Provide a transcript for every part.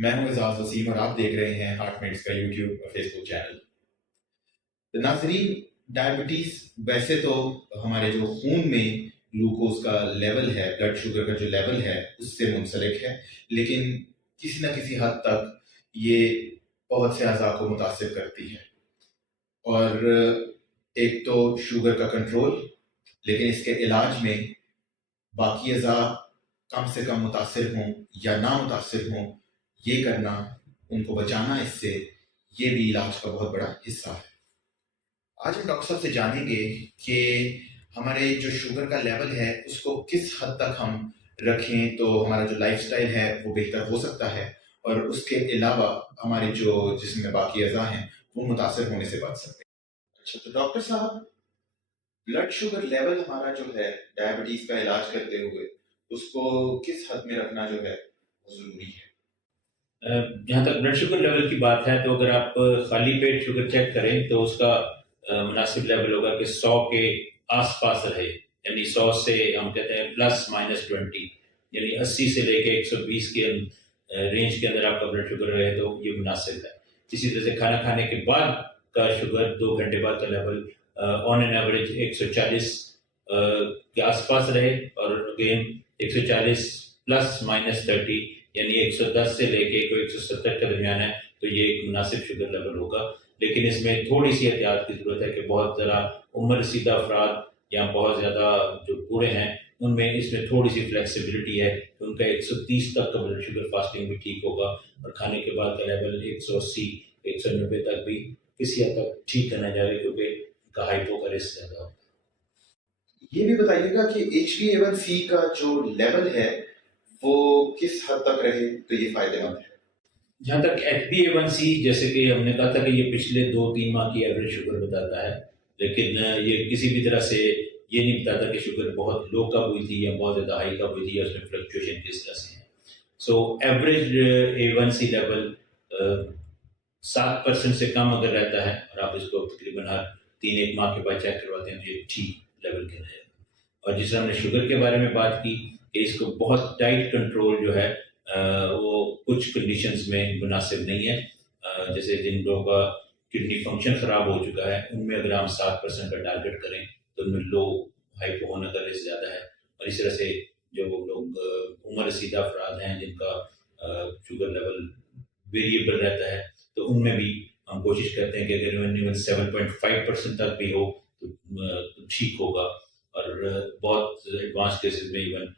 मैं हूं एजाज वसीम और आप देख रहे हैं हार्टमेट्स का यूट्यूब और फेसबुक चैनल। तो नाजरीन, डायबिटीज वैसे तो हमारे जो खून में ग्लूकोज का लेवल है, ब्लड शुगर का जो लेवल है, उससे मुंसलिक है। लेकिन किसी न किसी हद तक ये बहुत से अज़ा को मुतासिर करती है। और एक तो शुगर का कंट्रोल, लेकिन इसके इलाज में बाकी अज़ा कम से कम मुतासिर हों या ना मुतासिर हों, ये करना, उनको बचाना इससे, ये भी इलाज का बहुत बड़ा हिस्सा है। आज हम डॉक्टर साहब से जानेंगे कि हमारे जो शुगर का लेवल है उसको किस हद तक हम रखें तो हमारा जो लाइफस्टाइल है वो बेहतर हो सकता है, और उसके अलावा हमारे जो जिस्म में बाकी अज़ा हैं वो मुतासर होने से बच सकते हैं। अच्छा, तो डॉक्टर साहब, ब्लड शुगर लेवल हमारा जो है डायबिटीज का इलाज करते हुए उसको किस हद में रखना जो है वो जरूरी है? जहाँ तक ब्लड शुगर लेवल की बात है, तो अगर आप खाली पेट शुगर चेक करें तो उसका मुनासिब लेवल होगा कि 100 के आसपास रहे। यानी 100 से हम कहते हैं प्लस माइनस 20, यानी 80 से लेके 120 के रेंज के अंदर आपका ब्लड शुगर रहे तो ये मुनासिब है। इसी तरह से खाना खाने के बाद का शुगर 2 घंटे बाद का लेवल ऑन एन एवरेज 140 के आसपास रहे, और अगेन 140 प्लस माइनस 30, यानी 110 से लेके कोई 170 के दरमियान है, तो ये एक मुनासिब शुगर लेवल होगा। लेकिन इसमें थोड़ी सी एहतियात की जरूरत है कि बहुत ज़रा उम्र रसीदा अफराद या बहुत ज़्यादा जो बूढ़े हैं उनमें इसमें थोड़ी सी फ्लेक्सिबिलिटी है कि उनका 130 तक का ब्लड शुगर फास्टिंग भी ठीक होगा, और खाने के बाद का लेवल 180 190 तक भी किसी हद तक ठीक करना जाएगा, क्योंकि उनका हाइपो का रिस्क ज़्यादा होता है। ये भी बताइएगा कि HbA1c का जो लेवल है वो किस हद तक रहे तो ये फायदेमंद है? जहाँ तक HbA1c, जैसे कि हमने कहा था कि ये पिछले 2-3 माह की एवरेज शुगर बताता है, लेकिन ये किसी भी तरह से ये नहीं बताता कि शुगर बहुत लो कब हुई थी या बहुत ज़्यादा हाई कब हुई थी या उसमें फ्लक्चुएशन किस तरह से है। सो एवरेज A1c लेवल 7% से कम अगर रहता है और आप इसको तकरीबन हर 3-1 माह के बाद चेक करवाते हैं तो ये ठीक लेवल के रहेगा। और जिस हमने शुगर के बारे में बात की कि इसको बहुत टाइट कंट्रोल जो है वो कुछ कंडीशंस में मुनासिब नहीं है। जैसे जिन लोगों का किडनी फंक्शन खराब हो चुका है, उनमें अगर हम 7% का टारगेट करें तो उनमें लो हाइपो होने का रिस्क ज़्यादा है। और इस तरह से जो लोग उम्र रसीदा अफराद हैं जिनका शुगर लेवल वेरिएबल रहता है, तो उनमें भी हम कोशिश करते हैं कि अगर इवन 7.5% तक भी हो तो ठीक होगा। और बहुत एडवांस केसेस में इवन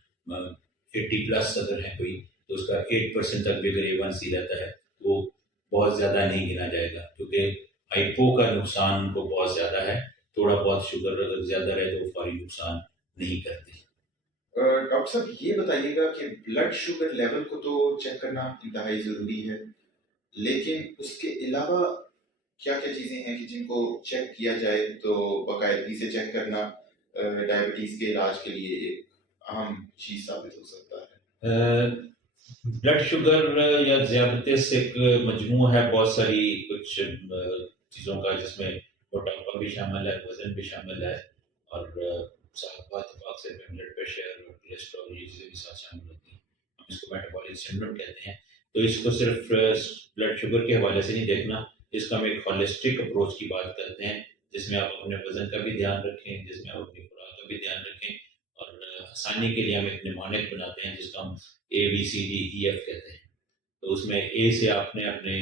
80 प्लस अगर है कोई, तो उसका 8% तक भी अगर A1c रहता है तो वो बहुत ज़्यादा नहीं गिना जाएगा, क्योंकि हाइपो का नुकसान उनको बहुत ज़्यादा है। थोड़ा बहुत शुगर अगर ज़्यादा रहे तो वो फौरी नुकसान नहीं करती। डॉक्टर साहब, ये बताइएगा कि ब्लड शुगर लेवल को तो चेक करना इंतहाई ज़रूरी है, लेकिन उसके अलावा क्या-क्या चीज़ें हैं कि जिनको चेक किया जाए तो बाकायदगी से चेक करना डायबिटीज़ के इलाज के लिए एक अहम चीज़ साबित हो सकता है? ब्लड शुगर या ज़ियादतीस एक मजमू है बहुत सारी कुछ चीज़ों का, जिसमें मोटापा भी शामिल है, वज़न भी शामिल है, और साथ इत्तेफाक से ब्लड प्रेशर और कोलेस्ट्रॉल ये चीज़ें भी साथ शामिल होती हैं। हम इसको मेटाबॉलिक सिंड्रोम कहते हैं। तो इसको सिर्फ ब्लड शुगर के हवाले से नहीं देखना, इसका हम एक होलिस्टिक अप्रोच की बात करते हैं, जिसमें आप अपने वज़न का भी ध्यान रखें, जिसमें आप अपनी खुराक का भी ध्यान रखें, और आसानी के लिए हम एक निमोनिक बनाते हैं जिसका हम ABCDEF कहते हैं। तो उसमें ए से आपने अपने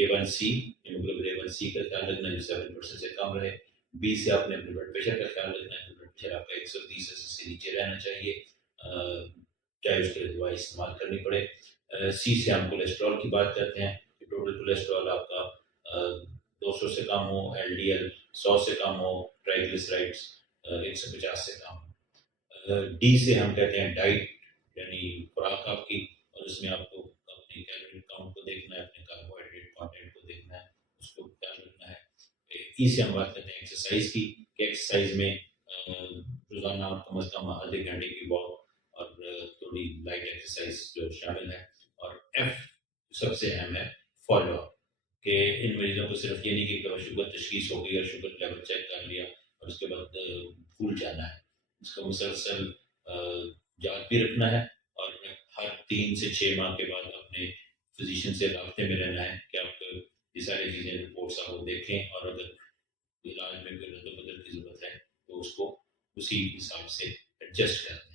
A1c, हेमोग्लोबिन A1c का ख्याल रखना है जो 7% से कम रहे। बी से आपने अपने ब्लड प्रेशर का ख्याल रखना है, तो ब्लड प्रेशर आपका 130 से नीचे रहना चाहिए, चाहे उसके लिए दवाई इस्तेमाल करनी पड़े। सी से हम कोलेस्ट्रॉल की बात करते हैं कि टोटल कोलेस्ट्रॉल आपका 200 से कम हो, LDL 100 से कम हो, ट्राइग्लिसराइड्स 150 से कम हो। डी से हम कहते हैं डाइट, यानी खुराक आपकी, और उसमें आपको अपनी कैलोरी काउंट को देखना है, अपने कार्बोहाइड्रेट कंटेंट को देखना है, उसको ख्याल रखना है। ई से हम बात करते हैं एक्सरसाइज की, कि एक्सरसाइज में रोजाना कम से कम आधे घंटे की वॉक और थोड़ी लाइट एक्सरसाइज जो शामिल है। और एफ सबसे अहम है, फॉलो अप, कि इन मरीजों को सिर्फ ये नहीं कि शुगर तशखीस हो गई और शुगर लेवल चेक कर लिया और उसके बाद भूल जाना है। उसका मुसलसल याद भी रखना है, और हर 3 से 6 माह के बाद अपने फिजिशियन से राब्ते में रहना है कि आप ये सारी चीज़ें रिपोर्ट्स आप वो देखें, और अगर इलाज में कोई रद्द बदल की ज़रूरत है तो उसको उसी हिसाब से एडजस्ट करते हैं।